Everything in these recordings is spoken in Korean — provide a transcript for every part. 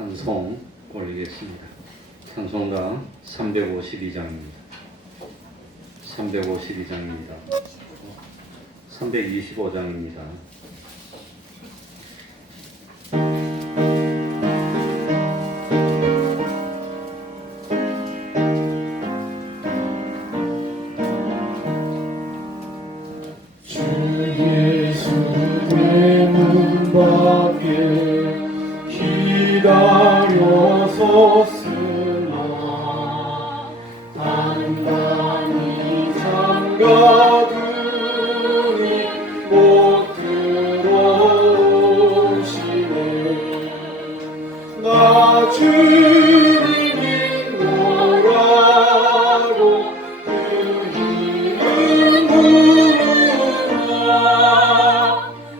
찬송 올리겠습니다. 찬송가 352장입니다. 352장입니다. 325장입니다. 기다려섰으나 단단히 잠가두니 못 들어오시네. 나 주님 인도라고 그 이름 부르나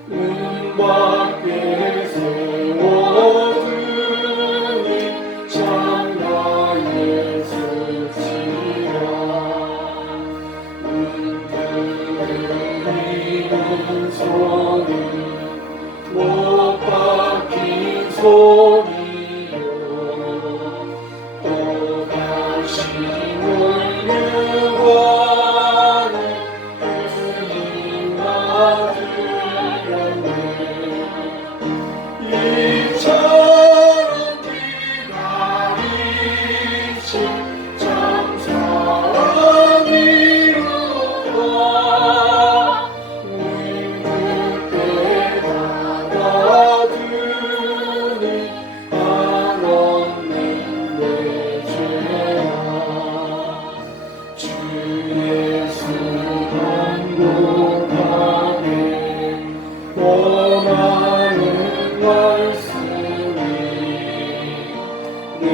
문 밖에 세워두니 장가에 서치라. 흔들리는 소리 못 박힌 소리요 또다시 울려고 하는 주님 아들이었네. 이처럼 기다리신 참 사랑 이루다 우린 그때 받아주니 안 없는 내 죄라. 주 예수 반복하게 원하는 말씀이 내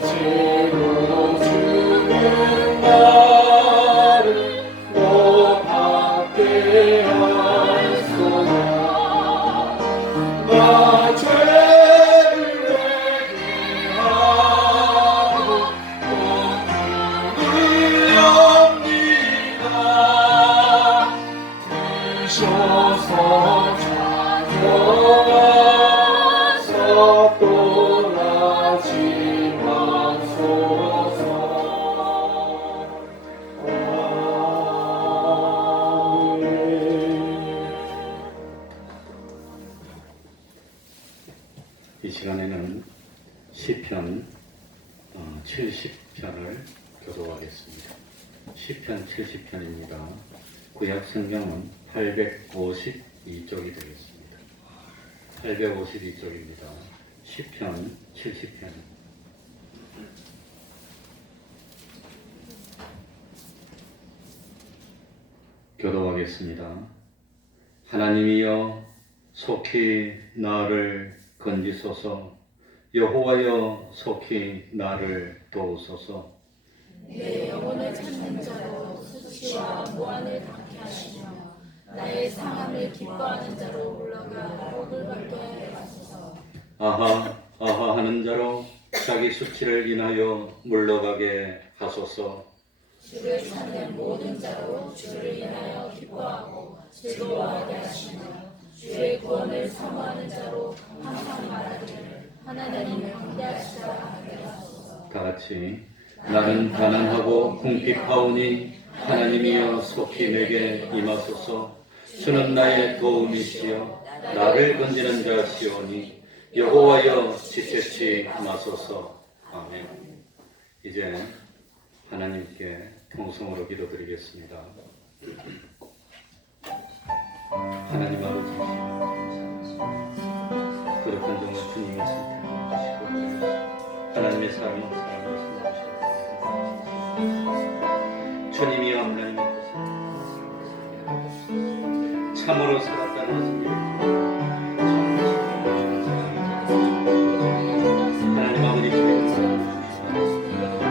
죄로 죽은 나를 너 받게 하소서. 나 죄를 회개하고 오늘을 엽니다. 드셔서 찾아와서 떠나지 마소서. 아멘. 이 시간에는 시편 70편을 교독하겠습니다. 시편 70편입니다. 구약 성경은 852쪽이 되겠습니다. 852쪽입니다. 시편 70편. 교독하겠습니다. 하나님이여 속히 나를 건지소서. 여호와여 속히 나를 도우소서. 내 영혼을 찾는 자로 수치와 무한을 닿게 하시며 나의 상함을 기뻐하는 자로 올라가 복을 받게 하소서. 아하 아하 하는 자로 자기 수치를 인하여 물러가게 하소서. 주를 찾는 모든 자로 주를 인하여 기뻐하고 즐거워하게 하시며 주의 구원을 사모하는 자로 항상 말하기를 하나님을 경배하시라 하게 하소서. 다 같이 나는 가난하고 궁핍하오니 하나님이여 속히 내게 임하소서. 주는 나의 도움이시여 나를 건지는 자시오니 여호와여 지체치 마소서. 아멘. 이제 하나님께 통성으로 기도드리겠습니다. 하나님 아버지, 그릇한 정말 주님의 선택을 주시고 하나님의 사랑은 사랑을 주시고 주님이여 하나님의 뜻을 참으로 살았다는 것을 하나님 아버지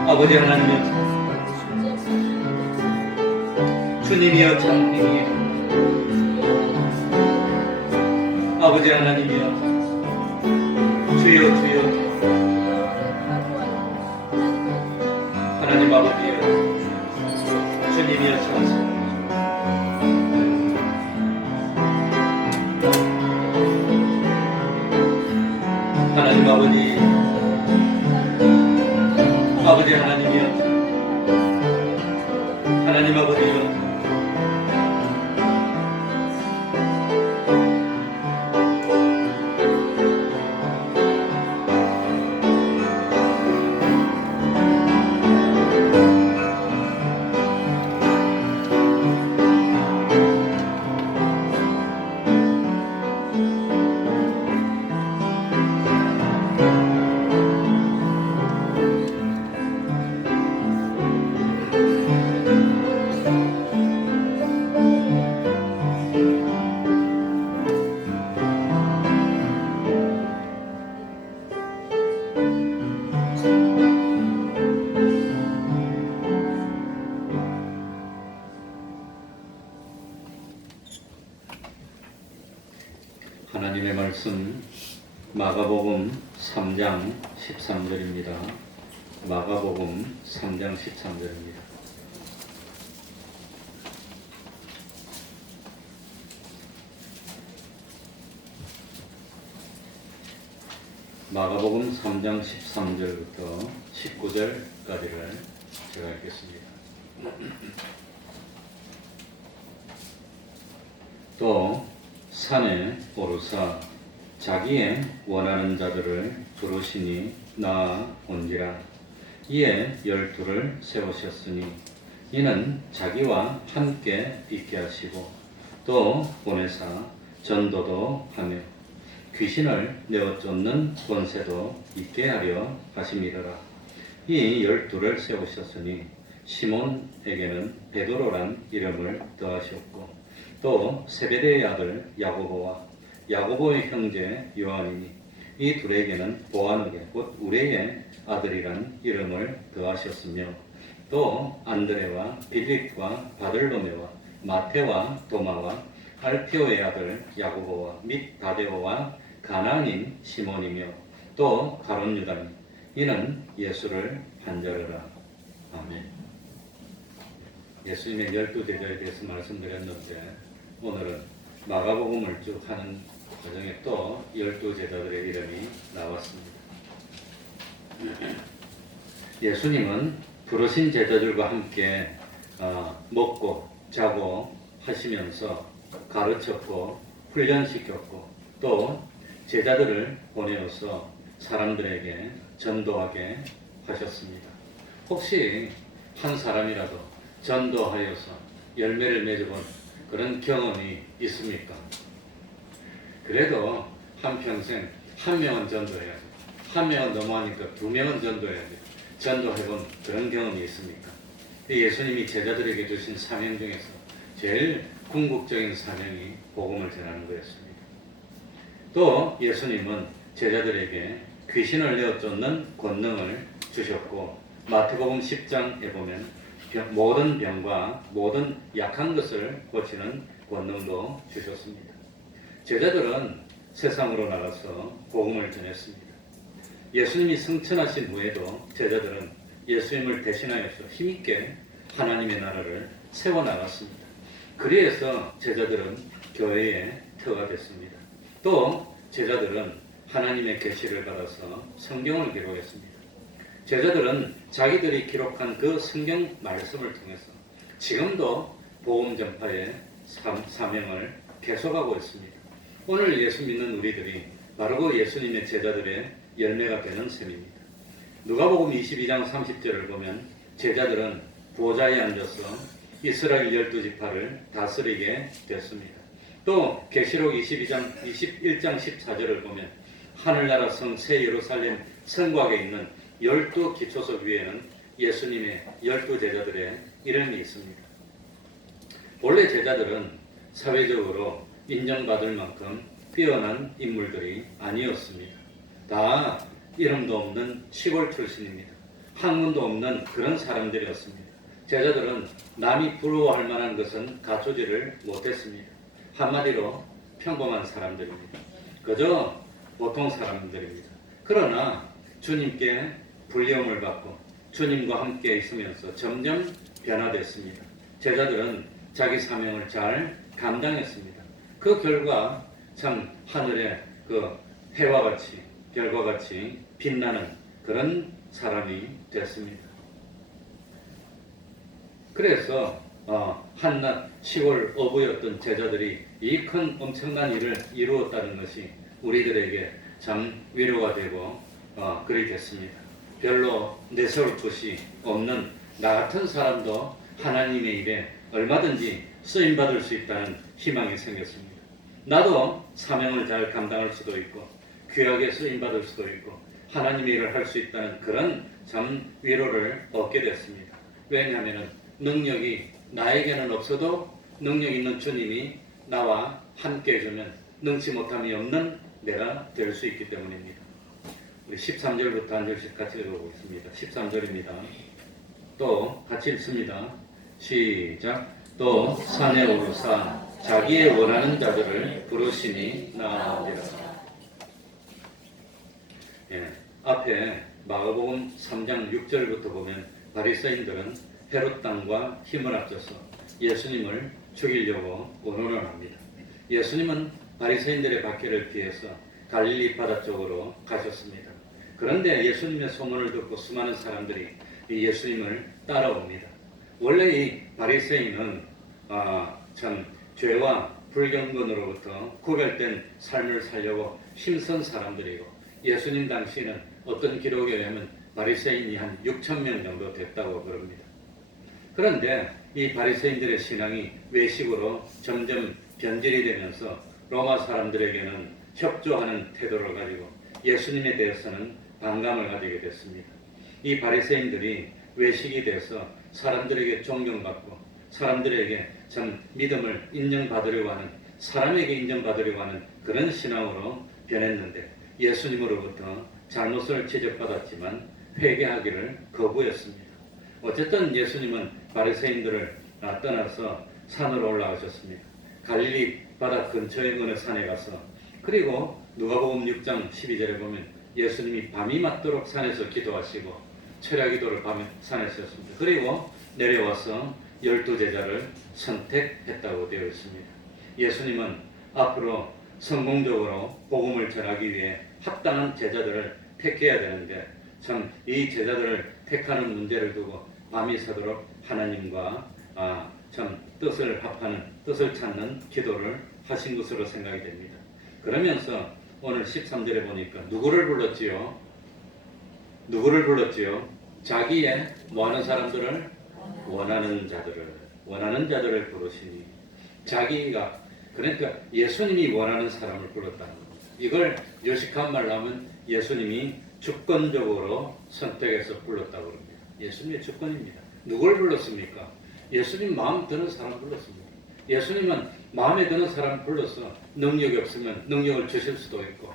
아버지 하나님의 주님이여 참행이여 아버지 하나님이여 주여 주여 하나님 아버지여 주님이여 참으시오. 하나님 아버지 아버지 하나님이여, 하나님 아버지여, 하나님의 말씀 마가복음 3장 13절입니다. 마가복음 3장 13절입니다. 마가복음 3장 13절부터 19절까지를 제가 읽겠습니다. 또 산에 오르사 자기의 원하는 자들을 부르시니 나아온지라. 이에 12를 세우셨으니 이는 자기와 함께 있게 하시고 또 보내사 전도도 하며 귀신을 내어 쫓는 권세도 있게 하려 하심이더라. 이 12를 세우셨으니 시몬에게는 베드로란 이름을 더하셨고 또 세베대의 아들 야고보와 야고보의 형제 요한이니 이 둘에게는 보아누게 곧 우레의 아들이란 이름을 더하셨으며 또 안드레와 빌립과 바들로메와 마테와 도마와 알피오의 아들 야고보와 및 다데오와 가나안인 시몬이며 또 가룟 유다니 이는 예수를 반자르라. 아멘. 예수님의 12제자에 대해서 말씀드렸는데 오늘은 마가복음을 쭉 하는 과정에 또 12제자들의 이름이 나왔습니다. 예수님은 부르신 제자들과 함께 먹고 자고 하시면서 가르쳤고 훈련시켰고 또 제자들을 보내어서 사람들에게 전도하게 하셨습니다. 혹시 한 사람이라도 전도하여서 열매를 맺어본 그런 경험이 있습니까? 그래도 한평생 한 명은 전도해야죠. 한 명은 너무하니까 2명은 전도해야죠. 전도해본 그런 경험이 있습니까? 예수님이 제자들에게 주신 사명 중에서 제일 궁극적인 사명이 복음을 전하는 거였습니다. 또 예수님은 제자들에게 귀신을 내어 쫓는 권능을 주셨고 마태복음 10장에 보면 모든 병과 모든 약한 것을 고치는 권능도 주셨습니다. 제자들은 세상으로 나가서 복음을 전했습니다. 예수님이 승천하신 후에도 제자들은 예수님을 대신하여서 힘있게 하나님의 나라를 세워나갔습니다. 그래서 제자들은 교회의 터가 됐습니다. 또 제자들은 하나님의 계시를 받아서 성경을 기록했습니다. 제자들은 자기들이 기록한 그 성경 말씀을 통해서 지금도 복음 전파의 사명을 계속하고 있습니다. 오늘 예수 믿는 우리들이 바로 그 예수님의 제자들의 열매가 되는 셈입니다. 누가복음 22장 30절을 보면 제자들은 보좌에 앉아서 이스라엘 12지파를 다스리게 됐습니다. 또 계시록 21장 14절을 보면 하늘나라 성 새 예루살렘 성곽에 있는 12 기초석 위에는 예수님의 12제자들의 이름이 있습니다. 본래 제자들은 사회적으로 인정받을 만큼 뛰어난 인물들이 아니었습니다. 다 이름도 없는 시골 출신입니다. 학문도 없는 그런 사람들이었습니다. 제자들은 남이 부러워할 만한 것은 갖추지를 못했습니다. 한마디로 평범한 사람들입니다. 그저 보통 사람들입니다. 그러나 주님께 불리움을 받고 주님과 함께 있으면서 점점 변화됐습니다. 제자들은 자기 사명을 잘 감당했습니다. 그 결과 참 하늘의 그 해와 같이 별과 같이 빛나는 그런 사람이 됐습니다. 그래서 한낱 시골 어부였던 제자들이 이 큰 엄청난 일을 이루었다는 것이 우리들에게 참 위로가 되고 그리 됐습니다. 별로 내세울 것이 없는 나 같은 사람도 하나님의 일에 얼마든지 쓰임받을 수 있다는 희망이 생겼습니다. 나도 사명을 잘 감당할 수도 있고 귀하게 쓰임받을 수도 있고 하나님의 일을 할 수 있다는 그런 참 위로를 얻게 됐습니다. 왜냐하면 능력이 나에게는 없어도 능력 있는 주님이 나와 함께 해주면 능치 못함이 없는 내가 될 수 있기 때문입니다. 우리 13절부터 한 절씩 같이 읽어보겠습니다. 13절입니다. 또 같이 읽습니다. 시작. 또 산에 오르사 자기의 원하는 자들을 부르시니 나아오리라. 앞에 마가복음 3장 6절부터 보면 바리새인들은 헤롯 당과 힘을 합쳐서 예수님을 죽이려고 원혼을 합니다. 예수님은 바리새인들의 박해를 피해서 갈릴리 바다 쪽으로 가셨습니다. 그런데 예수님의 소문을 듣고 수많은 사람들이 이 예수님을 따라옵니다. 원래 이 바리새인은 참 죄와 불경건으로부터 구별된 삶을 살려고 힘쓴 사람들이고 예수님 당시에는 어떤 기록에 의하면 바리새인이 한 6천 명 정도 됐다고 그럽니다. 그런데 이 바리새인들의 신앙이 외식으로 점점 변질이 되면서 로마 사람들에게는 협조하는 태도를 가지고 예수님에 대해서는 반감을 가지게 됐습니다. 이 바리새인들이 외식이 돼서 사람들에게 존경받고 사람들에게 참 믿음을 인정받으려고 하는 사람에게 인정받으려고 하는 그런 신앙으로 변했는데 예수님으로부터 잘못을 지적받았지만 회개하기를 거부했습니다. 어쨌든 예수님은 바리새인들을 떠나서 산으로 올라가셨습니다. 갈릴리 바다 근처의 어느 산에 가서 그리고 누가복음 6장 12절에 보면 예수님이 밤이 맞도록 산에서 기도하시고 철야기도를 밤에 산에서 했습니다. 그리고 내려와서 12제자를 선택했다고 되어 있습니다. 예수님은 앞으로 성공적으로 복음을 전하기 위해 합당한 제자들을 택해야 되는데 참 이 제자들을 택하는 문제를 두고 밤이 새도록 하나님과 참 뜻을 합하는 뜻을 찾는 기도를 하신 것으로 생각이 됩니다. 그러면서 오늘 13절에 보니까 누구를 불렀지요? 누구를 불렀지요? 자기의 뭐하는 사람들을? 원하는 자들을 부르시니 자기가 그러니까 예수님이 원하는 사람을 불렀다는 겁니다. 이걸 요식한 말로 하면 예수님이 주권적으로 선택해서 불렀다고 합니다. 예수님의 주권입니다. 누굴 불렀습니까? 예수님 마음 드는 사람 불렀습니다. 예수님은 마음에 드는 사람 불러서 능력이 없으면 능력을 주실 수도 있고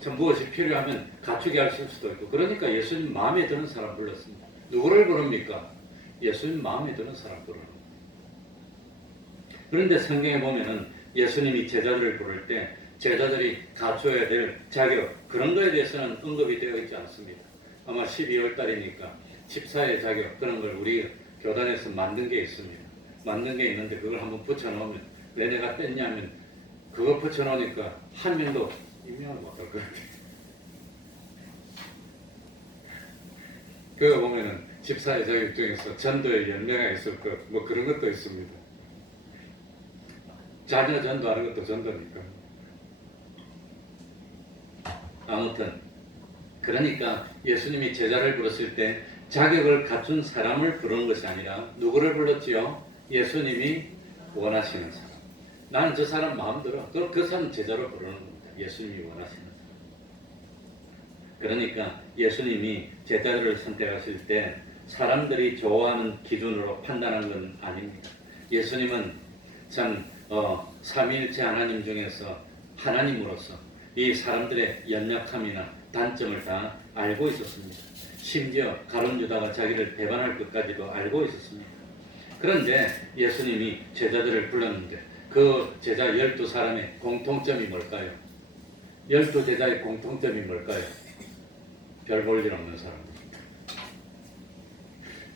참 무엇이 필요하면 갖추게 하실 수도 있고 그러니까 예수님 마음에 드는 사람 불렀습니다. 누구를 부릅니까? 예수님 마음에 드는 사람 부르는 겁니다. 그런데 성경에 보면은 예수님이 제자들을 부를 때 제자들이 갖춰야 될 자격 그런 거에 대해서는 언급이 되어 있지 않습니다. 아마 12월 달이니까 집사의 자격 그런 걸 우리 교단에서 만든 게 있습니다. 만든 게 있는데 그걸 한번 붙여놓으면 왜 내가 뺐냐면 그거 붙여놓으니까 한 명도 임명을 못할 것 같아요. 그거 보면은 집사의 자격 중에서 전도에 연매가 있을 것 뭐 그런 것도 있습니다. 자녀 전도하는 것도 전도니까. 아무튼 그러니까 예수님이 제자를 부르실 때 자격을 갖춘 사람을 부르는 것이 아니라 누구를 불렀지요? 예수님이 원하시는 사람. 나는 저 사람 마음 들어. 그럼 그 사람 제자로 부르는 겁니다. 예수님이 원하시는 사람. 그러니까 예수님이 제자들을 선택하실 때 사람들이 좋아하는 기준으로 판단한 건 아닙니다. 예수님은 참 삼위일체 하나님 중에서 하나님으로서 이 사람들의 연약함이나 단점을 다 알고 있었습니다. 심지어 가룟 유다가 자기를 배반할 것까지도 알고 있었습니다. 그런데 예수님이 제자들을 불렀는데 그 제자 12사람의 공통점이 뭘까요? 12제자의 공통점이 뭘까요? 별 볼 일 없는 사람입니다.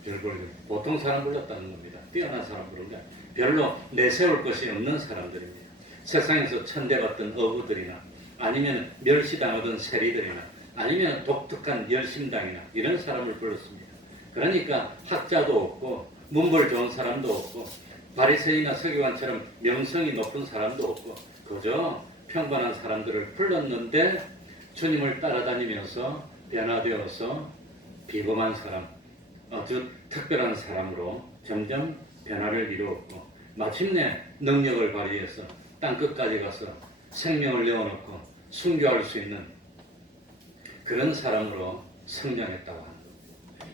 별 볼 일. 보통 사람 불렀다는 겁니다. 뛰어난 사람 부른 게 별로 내세울 것이 없는 사람들입니다. 세상에서 천대받던 어부들이나 아니면 멸시당하던 세리들이나 아니면 독특한 열심당이나 이런 사람을 불렀습니다. 그러니까 학자도 없고 문벌 좋은 사람도 없고 바리새인이나 서기관처럼 명성이 높은 사람도 없고 그저 평범한 사람들을 불렀는데 주님을 따라다니면서 변화되어서 비범한 사람, 아주 특별한 사람으로 점점 변화를 이루었고 마침내 능력을 발휘해서 땅끝까지 가서 생명을 내어놓고 순교할 수 있는 그런 사람으로 성장했다고 하는 겁니다.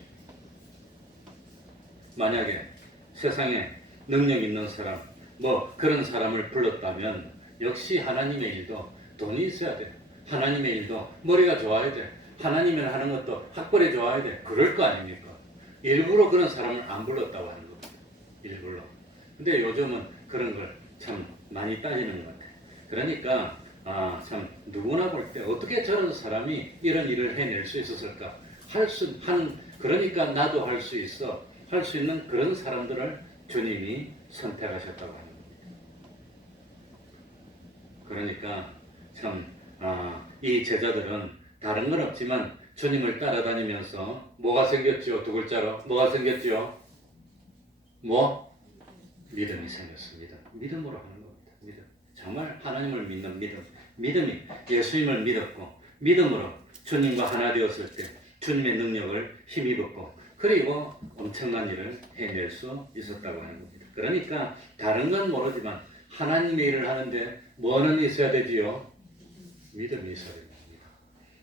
만약에 세상에 능력 있는 사람, 뭐 그런 사람을 불렀다면 역시 하나님의 일도 돈이 있어야 돼. 하나님의 일도 머리가 좋아야 돼. 하나님이 하는 것도 학벌이 좋아야 돼. 그럴 거 아닙니까? 일부러 그런 사람을 안 불렀다고 하는 겁니다. 일부러. 근데 요즘은 그런 걸 참 많이 따지는 것 같아요. 그러니까 참 누구나 볼 때 어떻게 저런 사람이 이런 일을 해낼 수 있었을까? 그러니까 나도 할 수 있어. 할 수 있는 그런 사람들을 주님이 선택하셨다고 하는 겁니다. 그러니까 참 이 제자들은 다른 건 없지만 주님을 따라다니면서 뭐가 생겼죠? 두 글자로 뭐가 생겼죠? 뭐? 믿음이 생겼습니다. 믿음으로 하는 겁니다. 믿음. 정말 하나님을 믿는 믿음. 믿음이 예수님을 믿었고 믿음으로 주님과 하나 되었을 때 주님의 능력을 힘입었고 그리고 엄청난 일을 해낼 수 있었다고 하는 겁니다. 그러니까 다른 건 모르지만 하나님의 일을 하는데 뭐는 있어야 되지요? 믿음이 있어야 됩니다.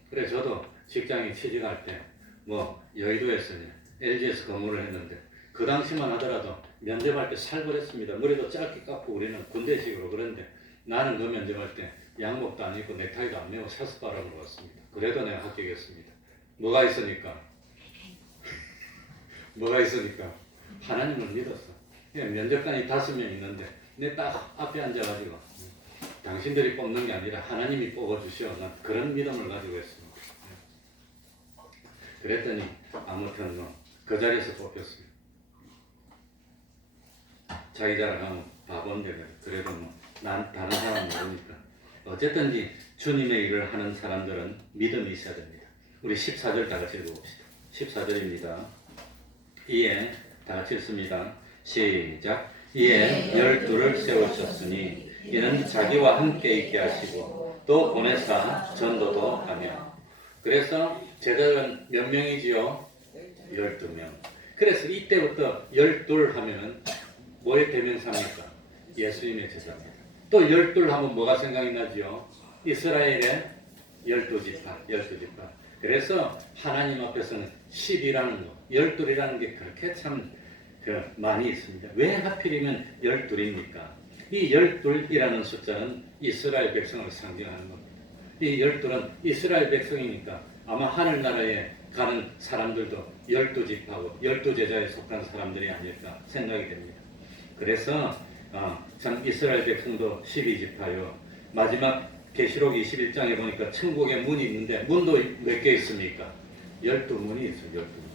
그래 저도 직장에 취직할 때 뭐 여의도에서 LG에서 근무를 했는데 그 당시만 하더라도 면접할 때 살벌했습니다. 머리도 짧게 깎고 우리는 군대식으로. 그런데 나는 그 면접할 때 양복도 안 입고 넥타이도 안 매고 사스바람으로 왔습니다. 그래도 내가 합격했습니다. 뭐가 있으니까? 뭐가 있으니까? 하나님을 믿었어. 면접관이 5명 있는데 내 딱 앞에 앉아가지고 당신들이 뽑는 게 아니라 하나님이 뽑아주시오. 난 그런 믿음을 가지고 있습니다. 그랬더니 아무튼 그 자리에서 뽑혔습니다. 자기 자랑하면 바본데 그래도 난 다른 사람 모르니까 어쨌든지 주님의 일을 하는 사람들은 믿음이 있어야 됩니다. 우리 14절 다 같이 읽어봅시다. 14절입니다. 이에 다 같이 읽습니다. 시작. 이에 12를 세우셨으니 이는 자기와 함께 있게 하시고 또 보내사 전도도 하며. 그래서 제자들은 몇 명이지요? 12명. 그래서 이때부터 12 하면은 뭐의 대명사입니까? 예수님의 제자입니다. 또 12 하면 뭐가 생각이 나지요? 이스라엘의 12지파, 12지파. 그래서 하나님 앞에서는 10이라는 거, 12이라는 게 그렇게 참 많이 있습니다. 왜 하필이면 12입니까? 이 12이라는 숫자는 이스라엘 백성을 상징하는 겁니다. 이 12는 이스라엘 백성이니까 아마 하늘나라에 가는 사람들도 12지파고 12제자에 속한 사람들이 아닐까 생각이 됩니다. 그래서 참 이스라엘 백성도 12지파요. 마지막 계시록 21장에 보니까 천국에 문이 있는데 문도 몇 개 있습니까? 12문이 있어요. 12문이.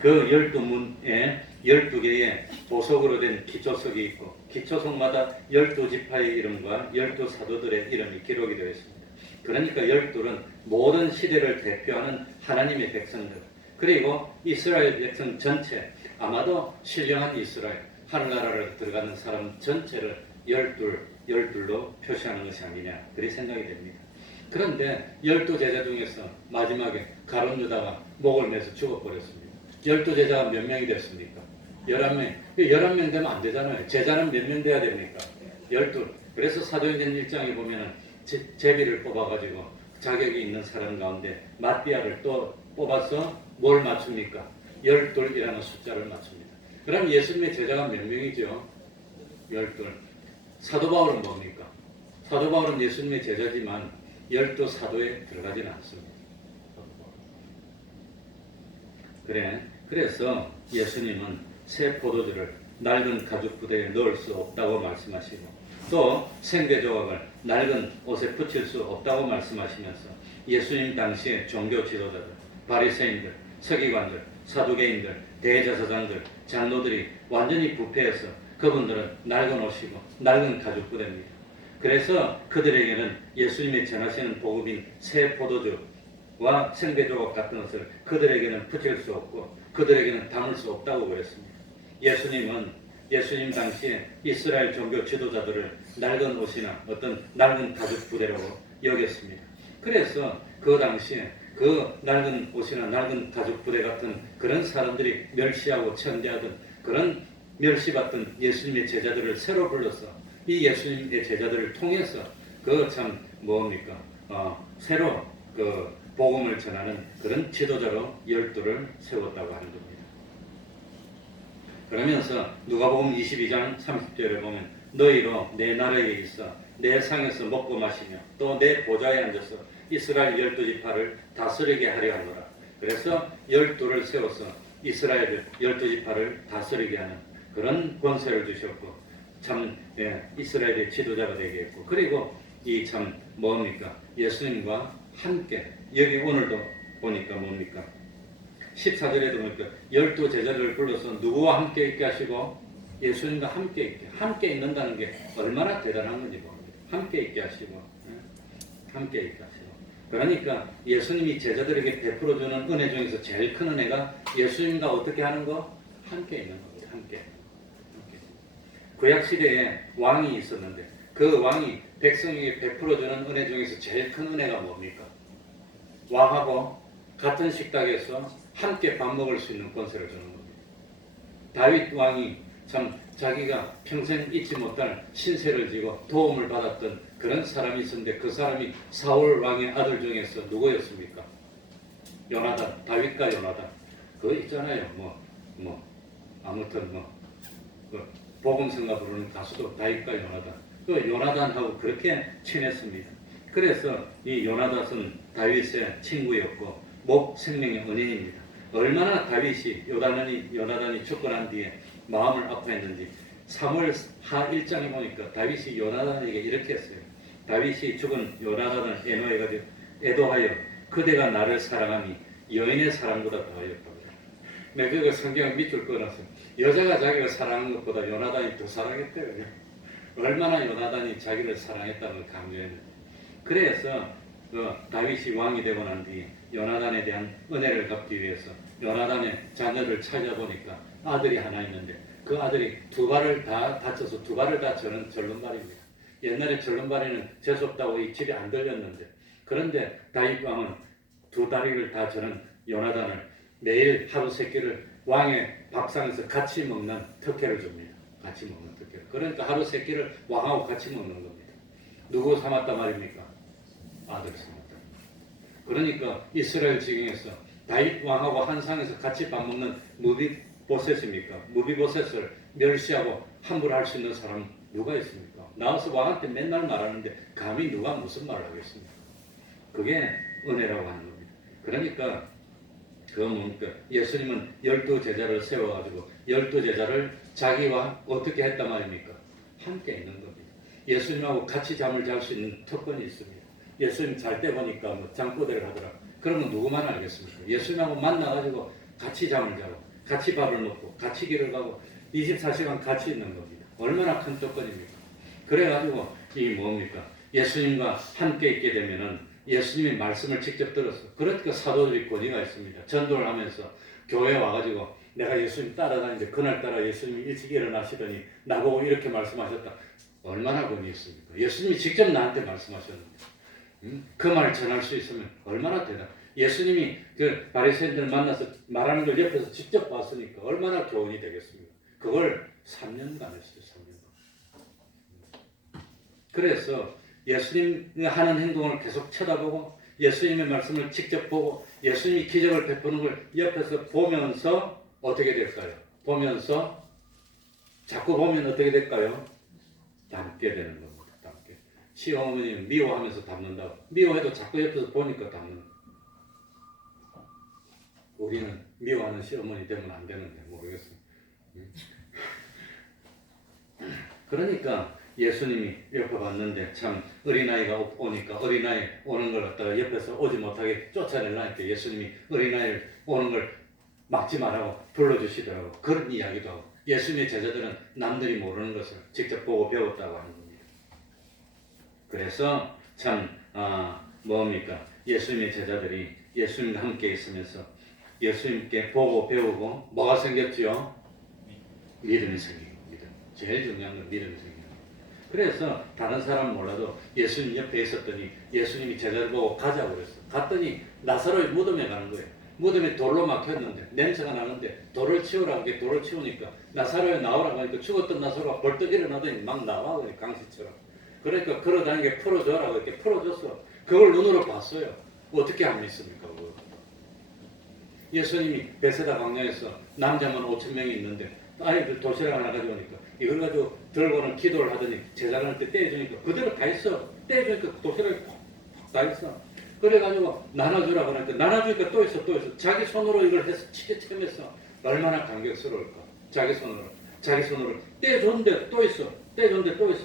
그 12문에 12개의 보석으로 된 기초석이 있고 기초석마다 12지파의 이름과 12사도들의 이름이 기록이 되어 있습니다. 그러니까 12는 모든 시대를 대표하는 하나님의 백성들, 그리고 이스라엘 백성 전체, 아마도 신령한 이스라엘, 하늘나라를 들어가는 사람 전체를 12로 표시하는 것이 아니냐, 그리 생각이 됩니다. 그런데 12제자 중에서 마지막에 가룟 유다가 목을 매서 죽어버렸습니다. 12제자가 몇 명이 됐습니까? 11명. 11명 되면 안 되잖아요. 제자는 몇 명 돼야 됩니까? 12. 그래서 사도행전 1장에 보면은 제비를 뽑아가지고 자격이 있는 사람 가운데 마띠아를 또 뽑아서 뭘 맞춥니까? 12이라는 숫자를 맞춥니다. 그럼 예수님의 제자가 몇 명이죠? 12. 사도 바울은 뭡니까? 사도 바울은 예수님의 제자지만 12사도에 들어가지는 않습니다. 그래서 예수님은 새 포도주를 낡은 가죽 부대에 넣을 수 없다고 말씀하시고 또 생대 조각을 낡은 옷에 붙일 수 없다고 말씀하시면서 예수님 당시의 종교 지도자들, 바리새인들, 서기관들, 사두개인들, 대제사장들, 장로들이 완전히 부패해서 그분들은 낡은 옷이고 낡은 가죽 부대입니다. 그래서 그들에게는 예수님이 전하시는 복음인 새 포도주와 생대 조각 같은 것을 그들에게는 붙일 수 없고 그들에게는 담을 수 없다고 그랬습니다. 예수님 당시에 이스라엘 종교 지도자들을 낡은 옷이나 어떤 낡은 가죽 부대라고 여겼습니다. 그래서 그 당시에 그 낡은 옷이나 낡은 가죽 부대 같은 그런 사람들이 멸시하고 천대하던 그런 멸시받던 예수님의 제자들을 새로 불러서 이 예수님의 제자들을 통해서 그 참 뭡니까 새로 그 복음을 전하는 그런 지도자로 12를 세웠다고 하는 겁니다. 그러면서 누가복음 22장 30절에 보면 너희로 내 나라에 있어 내 상에서 먹고 마시며 또 내 보좌에 앉아서 이스라엘 12지파를 다스리게 하려 하노라. 그래서 12를 세워서 이스라엘 12지파를 다스리게 하는 그런 권세를 주셨고 참 이스라엘의 지도자가 되게 했고 그리고 이 참 뭡니까 예수님과 함께 여기 오늘도 보니까 뭡니까 14절에도 보니까 12 제자들을 불러서 누구와 함께 있게 하시고 예수님과 함께 있는다는 게 얼마나 대단한 건지 봅니다. 함께 있게 하시고 함께 있게 하시고 그러니까 예수님이 제자들에게 베풀어주는 은혜 중에서 제일 큰 은혜가 예수님과 어떻게 하는 거? 함께 있는 겁니다. 함께. 구약시대에 왕이 있었는데 그 왕이 백성에게 베풀어주는 은혜 중에서 제일 큰 은혜가 뭡니까? 왕하고 같은 식탁에서 함께 밥 먹을 수 있는 권세를 주는 겁니다. 다윗 왕이 참 자기가 평생 잊지 못할 신세를 지고 도움을 받았던 그런 사람이 있었는데 그 사람이 사울 왕의 아들 중에서 누구였습니까? 요나단, 다윗과 요나단. 그거 있잖아요. 아무튼 그 복음성가 부르는 가수도 다윗과 요나단. 그 요나단하고 그렇게 친했습니다. 그래서 이 요나단은 다윗의 친구였고 목 생명의 은인입니다. 얼마나 다윗이 요나단이 죽고 난 뒤에 마음을 아파했는지 사무엘하 1장에 보니까 다윗이 요나단에게 이렇게 했어요. 다윗이 죽은 요나단을 애도하여 그대가 나를 사랑함이 여인의 사랑보다 더하였다고. 내가 그 성경을 밑줄 꺼놨어요. 여자가 자기를 사랑한 것보다 요나단이 더 사랑했대요. 얼마나 요나단이 자기를 사랑했다는 걸 강조했는지. 그래서 다윗이 왕이 되고 난 뒤 요나단에 대한 은혜를 갚기 위해서 요나단의 자녀를 찾아보니까 아들이 하나 있는데 그 아들이 두 발을 다 다쳐서 두 발을 다 저는 절름발입니다. 옛날에 절름발에는 재수없다고 이 집이 안 들렸는데 그런데 다윗 왕은 두 다리를 다 저는 요나단을 매일 하루 세 끼를 왕의 밥상에서 같이 먹는 특혜를 줍니다. 같이 먹는 특혜를. 그러니까 하루 세 끼를 왕하고 같이 먹는 겁니다. 누구 삼았단 말입니까? 아들 삼았다. 그러니까 이스라엘 지경에서 다윗 왕하고 한 상에서 같이 밥 먹는 무비보셋입니까? 무비보셋을 멸시하고 함부로 할 수 있는 사람 누가 있습니까? 나와서 왕한테 맨날 말하는데 감히 누가 무슨 말을 하겠습니까? 그게 은혜라고 하는 겁니다. 그러니까 예수님은 12제자를 세워가지고 12제자를 자기와 어떻게 했단 말입니까? 함께 있는 겁니다. 예수님하고 같이 잠을 잘 수 있는 특권이 있습니다. 예수님 잘 때 보니까 잠꼬대를 하더라. 그러면 누구만 알겠습니까? 예수님하고 만나가지고 같이 잠을 자고 같이 밥을 먹고 같이 길을 가고 24시간 같이 있는 겁니다. 얼마나 큰 특권입니까? 그래가지고 이 뭡니까? 예수님과 함께 있게 되면은 예수님의 말씀을 직접 들었어. 그러니까 사도들이 권위가 있습니다. 전도를 하면서 교회에 와가지고 내가 예수님 따라다니는데 그날따라 예수님이 일찍 일어나시더니 나보고 이렇게 말씀하셨다. 얼마나 권위 있습니까? 예수님이 직접 나한테 말씀하셨는데 그 말을 전할 수 있으면 얼마나 대단. 예수님이 그 바리새인들 만나서 말하는 걸 옆에서 직접 봤으니까 얼마나 교훈이 되겠습니까? 그걸 3년간 했어요. 3년간. 그래서 예수님이 하는 행동을 계속 쳐다보고 예수님의 말씀을 직접 보고 예수님이 기적을 베푸는 걸 옆에서 보면서 어떻게 될까요? 보면서 자꾸 보면 어떻게 될까요? 닮게 되는 겁니다. 닮게. 시어머니는 미워하면서 닮는다고. 미워해도 자꾸 옆에서 보니까 닮는 거예요. 우리는 미워하는 시어머니 되면 안 되는데 모르겠어요. 그러니까 예수님이 옆에 봤는데 참 어린아이가 오니까 어린아이 오는 걸 갖다가 옆에서 오지 못하게 쫓아내려니까 예수님이 어린아이를 오는 걸 막지 말라고 불러주시더라고. 그런 이야기도 하고 예수님의 제자들은 남들이 모르는 것을 직접 보고 배웠다고 하는 겁니다. 그래서 참 뭡니까? 예수님의 제자들이 예수님과 함께 있으면서 예수님께 보고 배우고 뭐가 생겼지요? 믿음이 생기고 믿음. 제일 중요한 건 믿음이 생기는 거예요. 그래서 다른 사람 몰라도 예수님 옆에 있었더니 예수님이 제자들 보고 가자고 그랬어. 갔더니 나사로의 무덤에 가는 거예요. 무덤에 돌로 막혔는데 냄새가 나는데 돌을 치우라고 하니까 돌을 치우니까 나사로에 나오라고 하니까 죽었던 나사로가 벌떡 일어나더니 막 나와 강시처럼. 그러니까 걸어다니게 풀어줘라고 이렇게 풀어줬어. 그걸 눈으로 봤어요. 어떻게 안 믿습니까? 그걸. 예수님이 베세다 광야에서 남자만 5천 명이 있는데 아이들 도시락 하나 가져오니까 이걸 가지고 들고는 기도를 하더니 제자들한테 떼어주니까 그대로 다 있어. 떼어주니까 도시락이 팍팍 다 있어. 그래가지고 나눠주라고 하니까 나눠주니까 또 있어 또 있어. 자기 손으로 이걸 해서 치게 체험했어. 얼마나 감격스러울까. 자기 손으로 떼어줬는데 또 있어. 떼어줬는데 또 있어.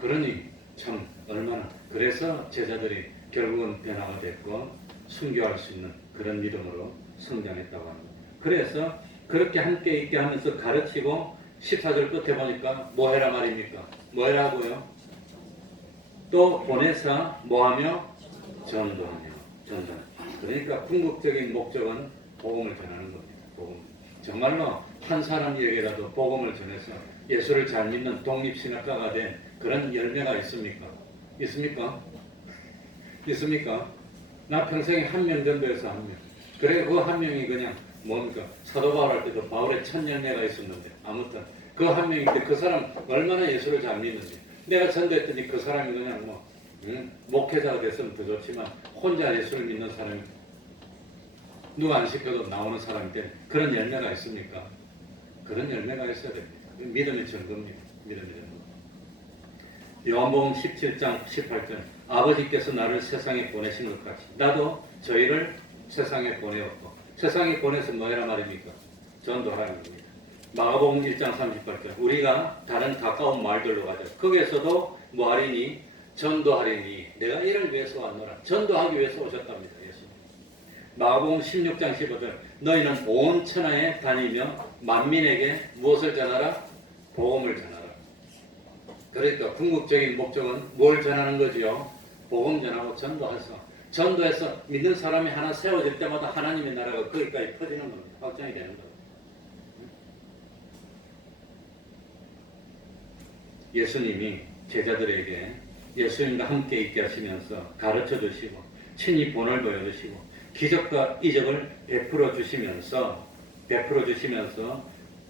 그러니 참 얼마나. 그래서 제자들이 결국은 변화가 됐고 순교할 수 있는 그런 믿음으로 성장했다고 합니다. 그래서 그렇게 함께 있게 하면서 가르치고 14절 끝에 보니까 뭐 해라 말입니까? 뭐 해라고요? 또 보내사 뭐하며? 전도하며. 전도. 그러니까 궁극적인 목적은 복음을 전하는 겁니다. 복음. 정말로 한 사람에게라도 복음을 전해서 예수를 잘 믿는 독립신학가가 된 그런 열매가 있습니까? 있습니까? 있습니까? 나 평생에 한 명 전도해서 한 명. 그래 그 한 명이 그냥 뭡니까? 사도 바울 할 때도 바울의 첫 열매가 있었는데 아무튼 그 한 명인데 그 사람 얼마나 예수를 잘 믿는지. 내가 전도했더니 그 사람이 그냥 뭐 목회자가 됐으면 더 좋지만 혼자 예수를 믿는 사람이 누가 안 시켜도 나오는 사람인데 그런 열매가 있습니까? 그런 열매가 있어야 됩니다. 믿음의 증거입니다. 믿음의 증거. 요한복음 17장 18절 아버지께서 나를 세상에 보내신 것 같이 나도 저희를 세상에 보내었고 세상에 보내서 뭐해라 말입니까? 전도하라는 겁니다. 마가복음 1장 38절 우리가 다른 가까운 마을들로 가자. 거기에서도 뭐하리니? 전도하리니 내가 이를 위해서 왔노라. 전도하기 위해서 오셨답니다. 예수님. 마가복음 16장 15절 너희는 온 천하에 다니며 만민에게 무엇을 전하라? 복음을 전하라. 그러니까 궁극적인 목적은 뭘 전하는 거지요? 복음 전하고 전도해서 믿는 사람이 하나 세워질 때마다 하나님의 나라가 거기까지 퍼지는 겁니다. 확장이 되는 겁니다. 예수님이 제자들에게 예수님과 함께 있게 하시면서 가르쳐 주시고 친히 본을 보여주시고 기적과 이적을 베풀어 주시면서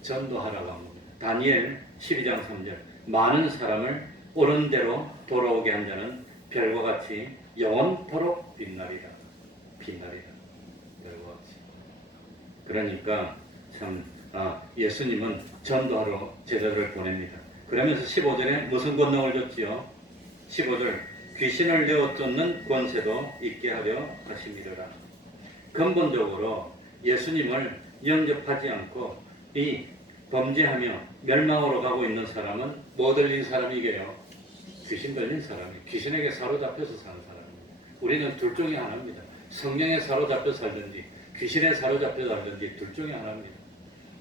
전도하라고 합니다. 다니엘 12장 3절 많은 사람을 옳은 대로 돌아오게 한 자는 별과 같이 영원토록 빛나리라. 별과 같이. 그러니까 참 예수님은 전도하러 제자들을 보냅니다. 그러면서 15절에 무슨 권능을 줬지요? 15절 귀신을 내어 쫓는 권세도 있게 하려 하심이라. 근본적으로 예수님을 영접하지 않고 이 범죄하며 멸망으로 가고 있는 사람은 뭐 들린 사람이게요? 귀신 들린 사람이. 귀신에게 사로잡혀서 사는 사람입니다. 우리는 둘 중에 하나입니다. 성령에 사로잡혀 살든지 귀신에 사로잡혀 살든지 둘 중에 하나입니다.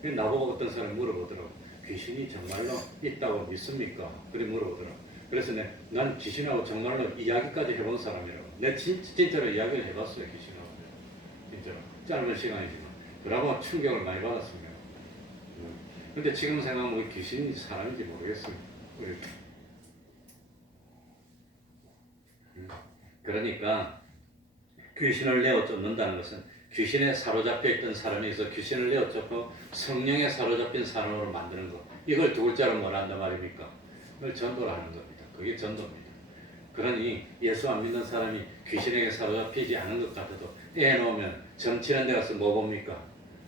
나보고 어떤 사람이 물어보더라고. 귀신이 정말로 있다고 믿습니까? 그래 물어보더라고. 그래서 난 귀신하고 정말로 이야기까지 해본 사람이라고. 내가 진짜로 이야기를 해봤어요. 귀신하고. 진짜로. 짧은 시간이지만. 그러고 충격을 많이 받았습니다. 근데 지금 생각하면 귀신이 사람인지 모르겠어요. 그러니까 귀신을 내어 쫓는다는 것은 귀신에 사로잡혀 있던 사람에서 귀신을 내어 쫓고 성령에 사로잡힌 사람으로 만드는 것. 이걸 두 글자로 뭐라 한단 말입니까? 그걸 전도라는 겁니다. 그게 전도입니다. 그러니 예수 안 믿는 사람이 귀신에게 사로잡히지 않은 것 같아도 애 놓으면 점치는 데 가서 뭐 봅니까?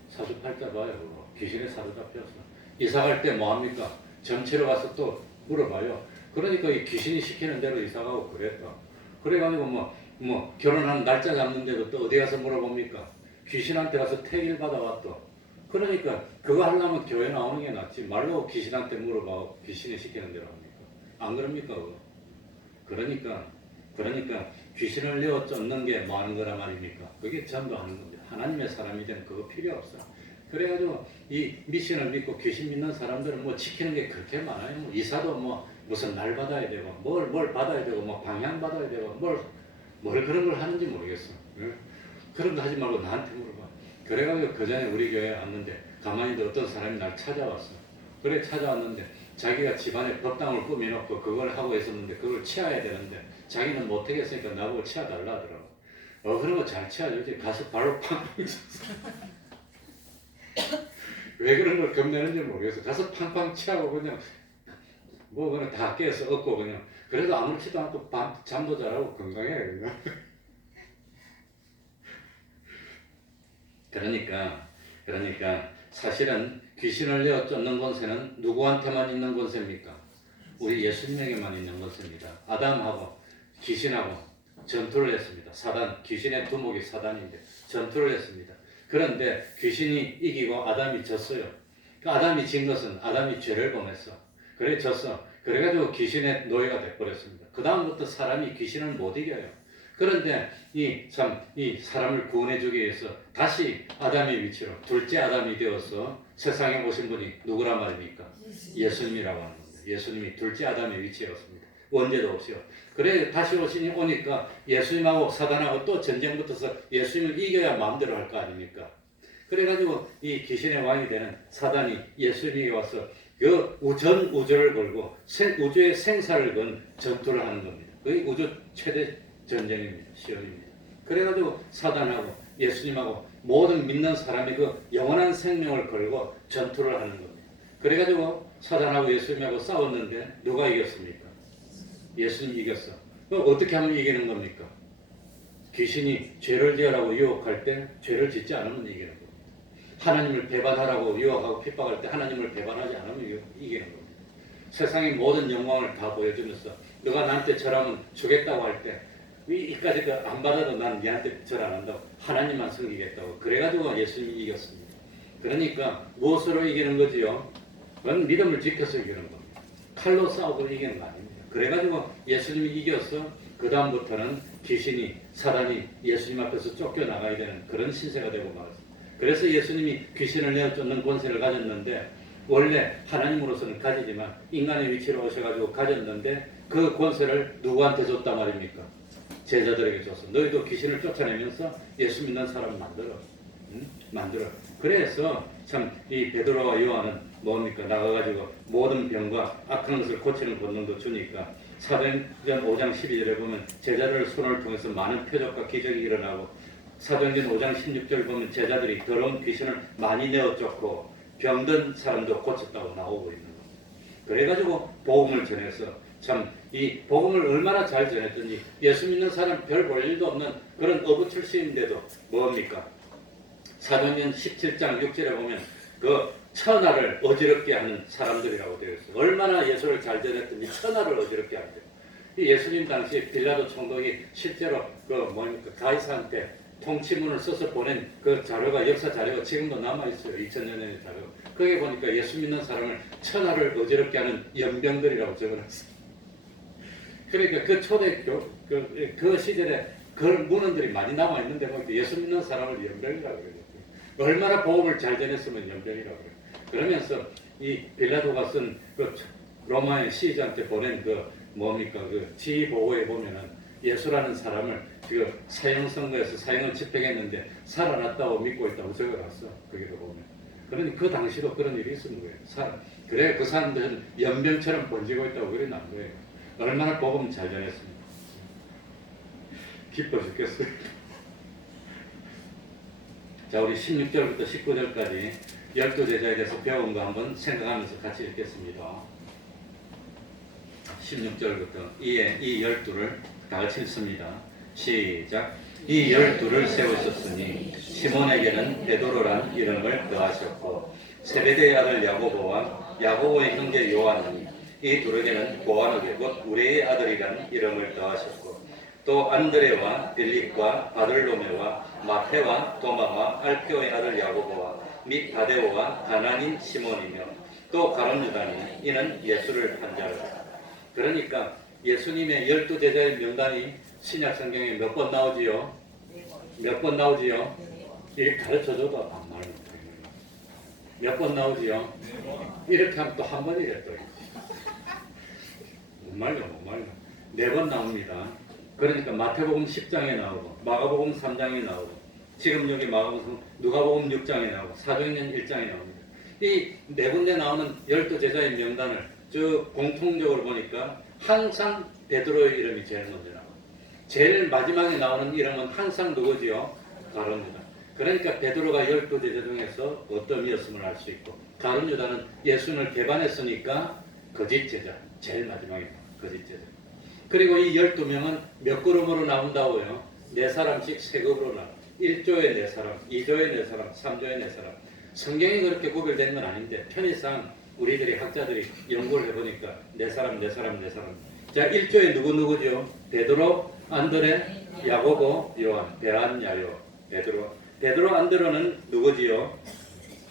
사주팔자 봐요. 그거. 귀신에 사로잡혀서. 이사 갈 때 뭐 합니까? 점치러 가서 또 물어봐요. 그러니까 이 귀신이 시키는 대로 이사 가고 그랬다. 그래가지고 뭐 결혼하는 날짜 잡는데도 또 어디 가서 물어봅니까? 귀신한테 가서 택일 받아왔다. 그러니까 그거 하려면 교회 나오는 게 낫지. 말로 귀신한테 물어봐. 귀신이 시키는 대로 합니까? 안 그럽니까? 그러니까 귀신을 내어 쫓는 게 뭐 하는 거란 말입니까? 그게 전도하는 겁니다. 하나님의 사람이 되면 그거 필요 없어. 그래가지고 이 미션을 믿고 귀신 믿는 사람들은 뭐 지키는 게 그렇게 많아요. 뭐 이사도 뭐 무슨 날 받아야 되고 뭘 받아야 되고 뭐 방향 받아야 되고 뭘 그런 걸 하는지 모르겠어. 그런 거 하지 말고 나한테 물어봐. 그래가지고 그 전에 우리 교회에 왔는데 가만히 있는데 어떤 사람이 날 찾아왔어. 그래 찾아왔는데 자기가 집안에 법당을 꾸며놓고 그걸 하고 있었는데 그걸 치워야 되는데 자기는 못하겠으니까 나보고 치워달라 하더라고. 그런 거 잘 치워주지. 가서 발로 팡팡 쳤어. 왜 그런 걸 겁내는지 모르겠어. 가서 팡팡 치하고 그냥 뭐 그냥 다 깨서 얻고 그냥 그래도 아무렇지도 않고 잠도 잘하고 건강해 그냥. 그러니까 사실은 귀신을 내어 쫓는 권세는 누구한테만 있는 권세입니까? 우리 예수님에게만 있는 권세입니다. 아담하고 귀신하고 전투를 했습니다. 사단, 귀신의 두목이 사단인데 전투를 했습니다. 그런데 귀신이 이기고 아담이 졌어요. 그 아담이 진 것은 아담이 죄를 범했어. 그래 졌어. 그래가지고 귀신의 노예가 돼버렸습니다. 그 다음부터 사람이 귀신을 못 이겨요. 그런데 이 사람을 구원해주기 위해서 다시 아담의 위치로 둘째 아담이 되어서 세상에 오신 분이 누구란 말입니까? 예수님이라고 하는 겁니다. 예수님이 둘째 아담의 위치였습니다. 원죄도 없이요. 그래 다시 오니까 예수님하고 사단하고 또 전쟁 붙어서 예수님을 이겨야 마음대로 할 거 아닙니까? 그래가지고 이 귀신의 왕이 되는 사단이 예수님에게 와서 그 전 우주를 걸고 우주의 생사를 건 전투를 하는 겁니다. 그게 우주 최대 전쟁입니다. 시험입니다. 그래가지고 사단하고 예수님하고 모든 믿는 사람이 그 영원한 생명을 걸고 전투를 하는 겁니다. 그래가지고 사단하고 예수님하고 싸웠는데 누가 이겼습니까? 예수님이 이겼어. 그럼 어떻게 하면 이기는 겁니까? 귀신이 죄를 지으라고 유혹할 때 죄를 짓지 않으면 이기는 겁니다. 하나님을 배반하라고 유혹하고 핍박할 때 하나님을 배반하지 않으면 이기는 겁니다. 세상의 모든 영광을 다 보여주면서 너가 나한테 절하면 주겠다고 할 때 이까지 안 받아도 난 니한테 절 안 한다고 하나님만 섬기겠다고 그래가지고 예수님이 이겼습니다. 그러니까 무엇으로 이기는 거지요? 그건 믿음을 지켜서 이기는 겁니다. 칼로 싸우고 이기는 거 아닙니다. 그래가지고 예수님이 이겨서 그 다음부터는 귀신이 사단이 예수님 앞에서 쫓겨나가야 되는 그런 신세가 되고 말았습니다. 그래서 예수님이 귀신을 내어 쫓는 권세를 가졌는데 원래 하나님으로서는 가지지만 인간의 위치로 오셔가지고 가졌는데 그 권세를 누구한테 줬단 말입니까? 제자들에게 줬어. 너희도 귀신을 쫓아내면서 예수 믿는 사람 만들어. 만들어. 그래서 참 이 베드로와 요한은 뭡니까? 나가가지고 모든 병과 악한 것을 고치는 권능도 주니까 사도행전 5장 12절에 보면 제자들 손을 통해서 많은 표적과 기적이 일어나고 사도행전 5장 16절 보면 제자들이 더러운 귀신을 많이 내어 쫓고 병든 사람도 고쳤다고 나오고 있는 겁니다. 그래가지고 복음을 전해서 참 이 복음을 얼마나 잘 전했든지 예수 믿는 사람 별 볼 일도 없는 그런 어부 출신인데도 뭡니까? 사도행전 17장 6절에 보면 그 천하를 어지럽게 하는 사람들이라고 되어 있어요. 얼마나 예수를 잘 전했든지 천하를 어지럽게 한대요. 이 예수님 당시 빌라도 총독이 실제로 가이사한테 통치문을 써서 보낸 그 자료가 역사 자료가 지금도 남아 있어요. 2000년 전의 자료. 거기에 보니까 예수 믿는 사람을 천하를 어지럽게 하는 연병들이라고 적어놨어요. 그러니까 그 초대교 그 시절에 그런 문헌들이 많이 남아 있는데 예수 믿는 사람을 연병이라고 그래요. 얼마나 복음을 잘 전했으면 연병이라고 그래요. 그러면서 이 빌라도가 쓴 그 로마의 시장한테 보낸 그 지휘 보고에 보면은 예수라는 사람을 지금 사형 선고에서 사형을 집행했는데 살아났다고 믿고 있다고 적어놨어. 거기도 보면. 그러니 그 당시도 그런 일이 있었는 거예요. 그래 그 사람들은 연병처럼 번지고 있다고 그래 난 거예요. 얼마나 복음 잘 전했습니까? 기뻐 죽겠어요. 자, 우리 16절부터 19절까지 12제자에 대해서 배운 거 한번 생각하면서 같이 읽겠습니다. 16절부터 이에 이 12를 다 같이 읽습니다. 시작. 이 12를 세우셨으니 시몬에게는 베드로란 이름을 더하셨고 세베대의 아들 야고보와 야고보의 형제 요한은 이 둘에게는 보아너게 곧 우레의 아들이라는 이름을 더하셨고 또 안드레와 빌립과 바들로메와 마테와 도마와 알페오의 아들 야고보와 및 다데오와 가난인 시몬이며 또 가룟 유다니 이는 예수를 판 자라. 그러니까 예수님의 12제자의 명단이 신약 성경에 몇 번 나오지요? 몇 번 나오지요? 이렇게 가르쳐줘도 안 말려. 몇 번 나오지요? 이렇게 하면 또 한 번이래 또. 못 말려. 4번 나옵니다. 그러니까 마태복음 10장에 나오고 마가복음 3장에 나오고 지금 여기 마가복음 누가복음 6장에 나오고 사도행전 1장에 나옵니다. 이 네 군데 나오는 12제자의 명단을 쭉 공통적으로 보니까 항상 베드로의 이름이 제일 먼저 나와요. 제일 마지막에 나오는 이름은 항상 누구지요? 가룟 유다. 그러니까 베드로가 12제자 중에서 어떤 이었음을 알 수 있고, 가룟 유다는 예수님을 배반했으니까 거짓 제자, 제일 마지막에 거짓 제자. 그리고 이 12명은 몇 그룹으로 나온다고요? 4사람씩 3그룹으로 나와요. 1조에 4사람, 2조에 4사람, 3조에 4사람. 성경이 그렇게 구별된 건 아닌데 편의상 우리들이 학자들이 연구를 해보니까 4사람, 4사람, 4사람. 자, 1조에 누구죠? 베드로, 안드레, 야고보, 요한, 베안, 야요, 베드로, 안드레는 누구지요?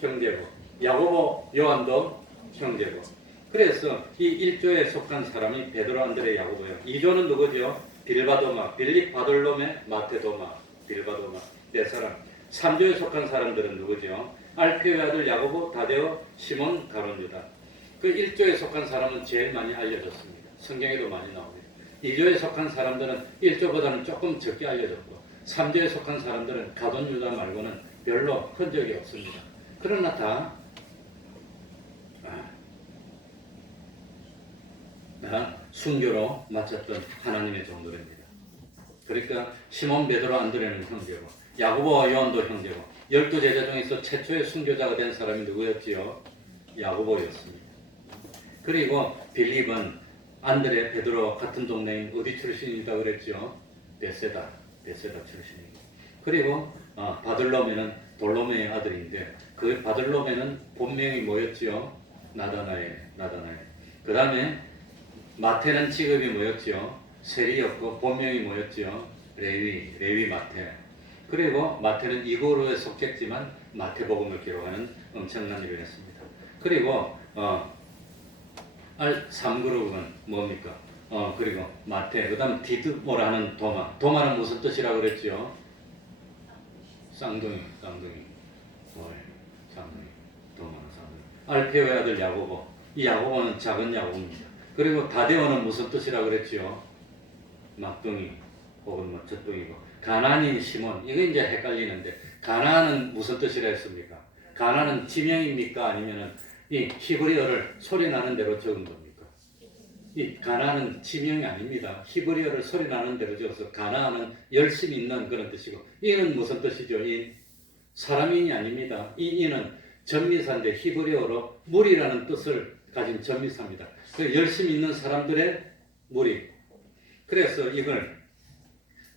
형제고, 야고보, 요한도 형제고. 그래서 이 1조에 속한 사람이 베드로, 안드레, 야고보예요. 2조는 누구죠? 빌바도마, 빌립, 바돌로메, 마테도마, 빌바도마, 4사람. 3조에 속한 사람들은 누구죠? 알페오의 아들 야고보, 다데오, 시몬, 가룟 유다. 그 1조에 속한 사람은 제일 많이 알려졌습니다. 성경에도 많이 나옵니다. 2조에 속한 사람들은 1조보다는 조금 적게 알려졌고, 3조에 속한 사람들은 가룟 유다 말고는 별로 흔적이 없습니다. 그러나 다 순교로 마쳤던 하나님의 종들입니다. 그러니까 시몬, 베드로, 안드레는 형제고, 야고보와 요한도 형제고, 12제자 중에서 최초의 순교자가 된 사람이 누구였지요? 야고보였습니다. 그리고 빌립은 안드레, 베드로 같은 동네인 어디 출신이다 그랬죠? 베세다 출신이고. 그리고 바들로메는 돌로메의 아들인데 그 바들로메는 본명이 뭐였지요? 나다나엘. 그 다음에 마태는 직업이 뭐였지요? 세리였고 본명이 뭐였지요? 레위 마태. 그리고 마태는 이고로에 속했지만 마태복음을 기록하는 엄청난 일을 했습니다. 그리고 3그룹은 뭡니까? 그리고 마태, 그 다음 디드모라는 도마는 무슨 뜻이라고 그랬죠? 쌍둥이, 도마는 쌍둥이. 알페오의 아들 야고보, 이 야고보는 작은 야고보입니다. 그리고 다데오는 무슨 뜻이라고 그랬죠? 막둥이, 혹은 뭐 젖둥이고. 가나안인 시몬, 이거 이제 헷갈리는데, 가나안은 무슨 뜻이라 했습니까? 가나안은 지명입니까? 아니면은 이 히브리어를 소리 나는 대로 적은 겁니까? 이 가나안은 지명이 아닙니다. 히브리어를 소리 나는 대로 적어서 가나안은 열심 있는 그런 뜻이고, 이는 무슨 뜻이죠? 사람인이 아닙니다. 이 이는 전미사인데 히브리어로 무리라는 뜻을 가진 전미사입니다. 열심 있는 사람들의 무리. 그래서 이걸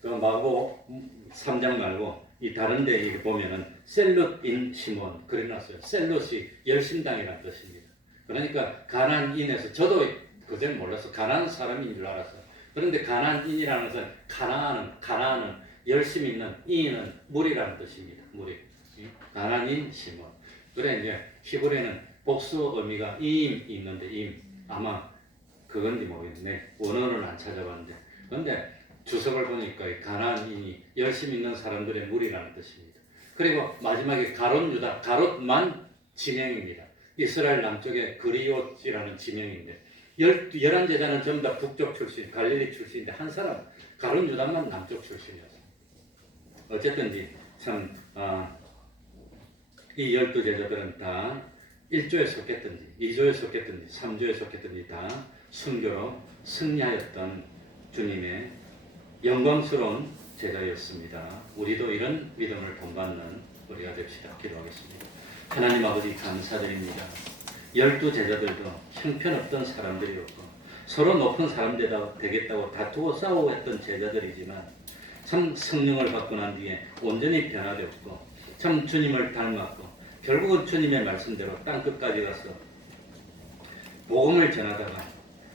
그 마가복음 3장 말고 이 다른 데 보면은 셀롯인 시몬 그래놨어요. 셀롯이 열심당이라는 뜻입니다. 그러니까 가나안인에서 저도 그전 몰라서 가나안 사람인 줄 알았어요. 그런데 가나안인이라는 것은 가나안은 열심 있는, 이는 무리라는 뜻입니다. 무리. 가나안인 시몬. 그래 이제 히브리어는 복수 의미가 임이 있는데 아마 그건지 모르겠네. 원어는 안 찾아봤는데. 그런데 주석을 보니까 가나안인이 열심히 있는 사람들의 무리라는 뜻입니다. 그리고 마지막에 가롯 유다, 가롯만 지명입니다. 이스라엘 남쪽에 그리옷이라는 지명인데 11제자는 전부 다 북쪽 출신, 갈릴리 출신인데 한 사람, 가롯 유다만 남쪽 출신이었어요. 어쨌든지 참 이 12제자들은 다 1조에 속했든지 2조에 속했든지 3조에 속했든지 다 순교로 승리하였던 주님의 영광스러운 제자였습니다. 우리도 이런 믿음을 본받는 우리가 됩시다. 기도하겠습니다. 하나님 아버지 감사드립니다. 12제자들도 형편없던 사람들이었고 서로 높은 사람 되겠다고 다투고 싸우고 했던 제자들이지만 참 성령을 받고 난 뒤에 온전히 변화되었고 참 주님을 닮았고 결국은 주님의 말씀대로 땅끝까지 가서 복음을 전하다가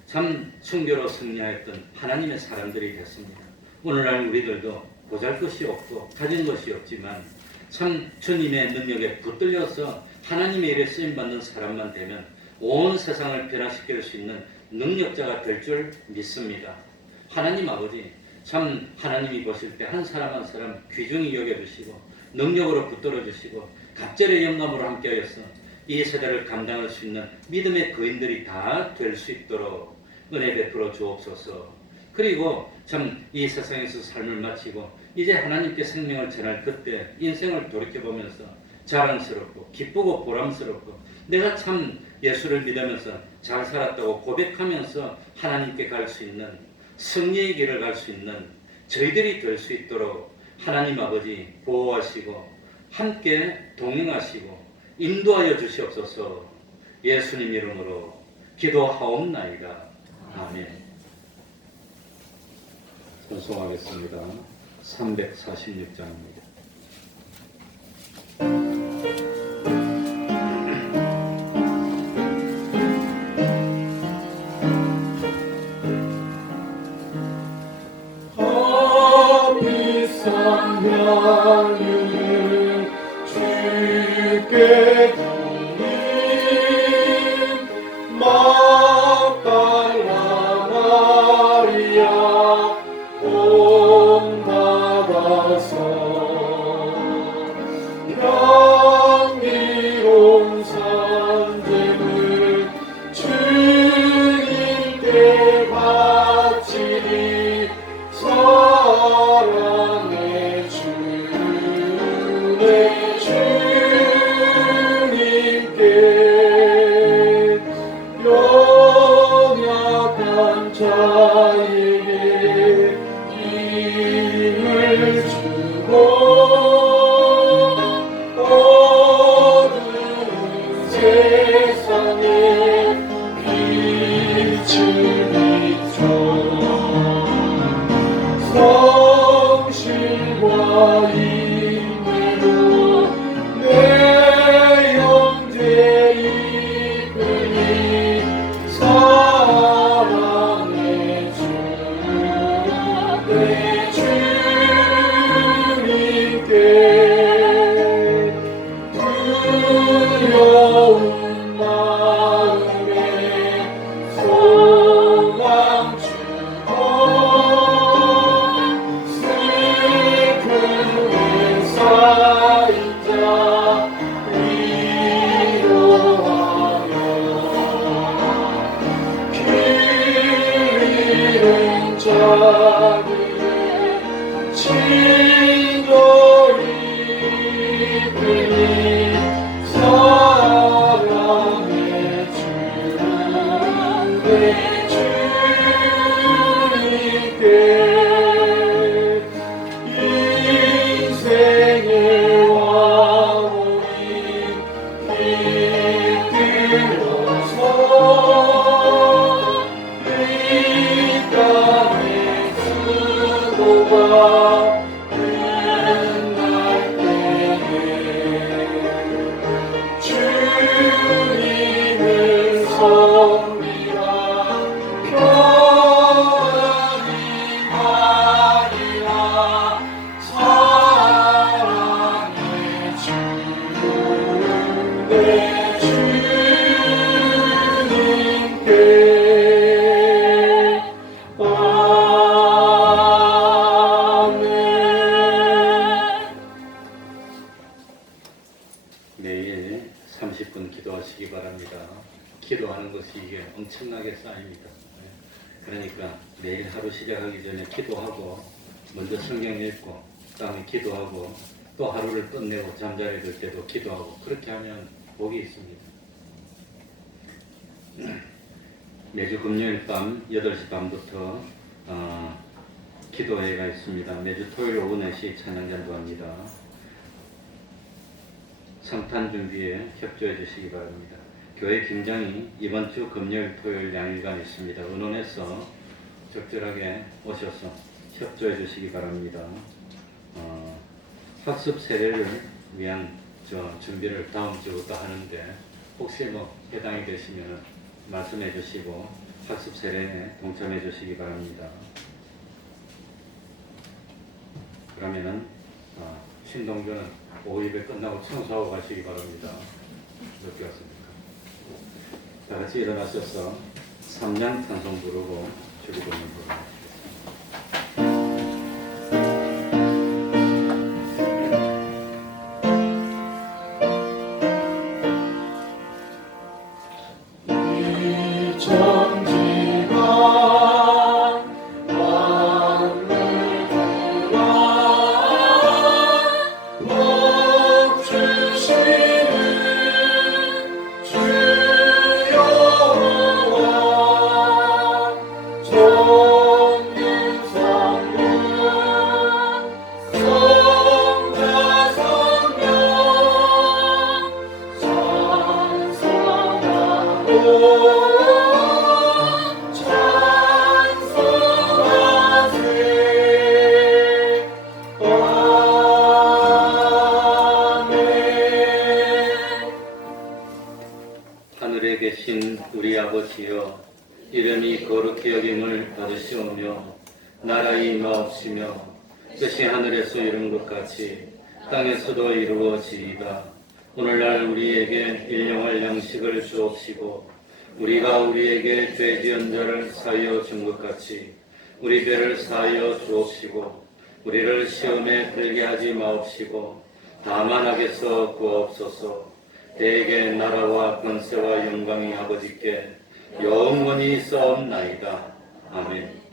참 순교로 승리하였던 하나님의 사람들이 됐습니다. 오늘날 우리들도 보잘것이 없고 가진 것이 없지만 참 주님의 능력에 붙들려서 하나님의 일에 쓰임받는 사람만 되면 온 세상을 변화시킬 수 있는 능력자가 될 줄 믿습니다. 하나님 아버지 참 하나님이 보실 때 한 사람 한 사람 귀중히 여겨주시고 능력으로 붙들어주시고 갑절의 영감으로 함께하여서 이 세대를 감당할 수 있는 믿음의 거인들이 다 될 수 있도록 은혜 베풀어 주옵소서. 그리고 참 이 세상에서 삶을 마치고 이제 하나님께 생명을 전할 그때 인생을 돌이켜보면서 자랑스럽고 기쁘고 보람스럽고 내가 참 예수를 믿으면서 잘 살았다고 고백하면서 하나님께 갈 수 있는 승리의 길을 갈 수 있는 저희들이 될 수 있도록 하나님 아버지 보호하시고 함께 동행하시고 인도하여 주시옵소서. 예수님 이름으로 기도하옵나이다. 아멘. 찬송하겠습니다. 346장입니다. 비싼 향유를 주께 드린 막달라 마리아 본받아서 향기로운 산재물 주님께 바치리 사랑의 주님께 연약한 자에게 힘을 주고 어두운 세상에 빛을 비춰 성실과 인내로 내 영제 이끌리 사랑의 주 내 주님께 두려운 마음에 소망 주고 슬픔에 쌓인 자 위로하며 길 잃은 자들의 친절히 이끌리 사랑의 주 내 주님께 인생의 왕호인 이끌어서 이 땅의 수고가 끝날 때에 주님을 섬기라 평안히 가리라 사랑의 주 내 주님께 아멘. 매일 30분 기도하시기 바랍니다. 기도하는 것이 이게 엄청나게 쌓입니다. 그러니까 매일 하루 시작하기 전에 기도하고 먼저 성경 읽고 그다음에 기도하고 또 하루를 끝내고 잠자리 들 때도 기도하고 그렇게 하면 복이 있습니다. 매주 금요일 밤 8시 반부터 기도회가 있습니다. 매주 토요일 오후 4시 찬양전도 합니다. 성탄 준비에 협조해 주시기 바랍니다. 교회 김장이 이번 주 금요일 토요일 양일간 있습니다. 의논해서 적절하게 오셔서 협조해 주시기 바랍니다. 학습 세례를 위한 준비를 다음 주부터 하는데 혹시 해당이 되시면 말씀해 주시고 학습 세례에 동참해 주시기 바랍니다. 그러면은 신동주는 오후 예배 끝나고 청소하고 가시기 바랍니다. 어떻게 왔습니까? 다 같이 일어나셔서 삼양 찬송 부르고 주기도문 부르겠습니다. 천지가 만물 구하시고 계신 우리 아버지여, 이름이 거룩히 여김을 받으시오며 나라의 임하옵시며 뜻이 하늘에서 이룬 것 같이 땅에서도 이루어지이다. 오늘날 우리에게 일용할 양식을 주옵시고 우리가 우리에게 죄 지은 자를 사하여 준 것 같이 우리 죄를 사하여 주옵시고 우리를 시험에 들게 하지 마옵시고 다만 악에서 구하옵소서. 대개 나라와 권세와 영광이 아버지께 영원히 있사옵나이다. 아멘.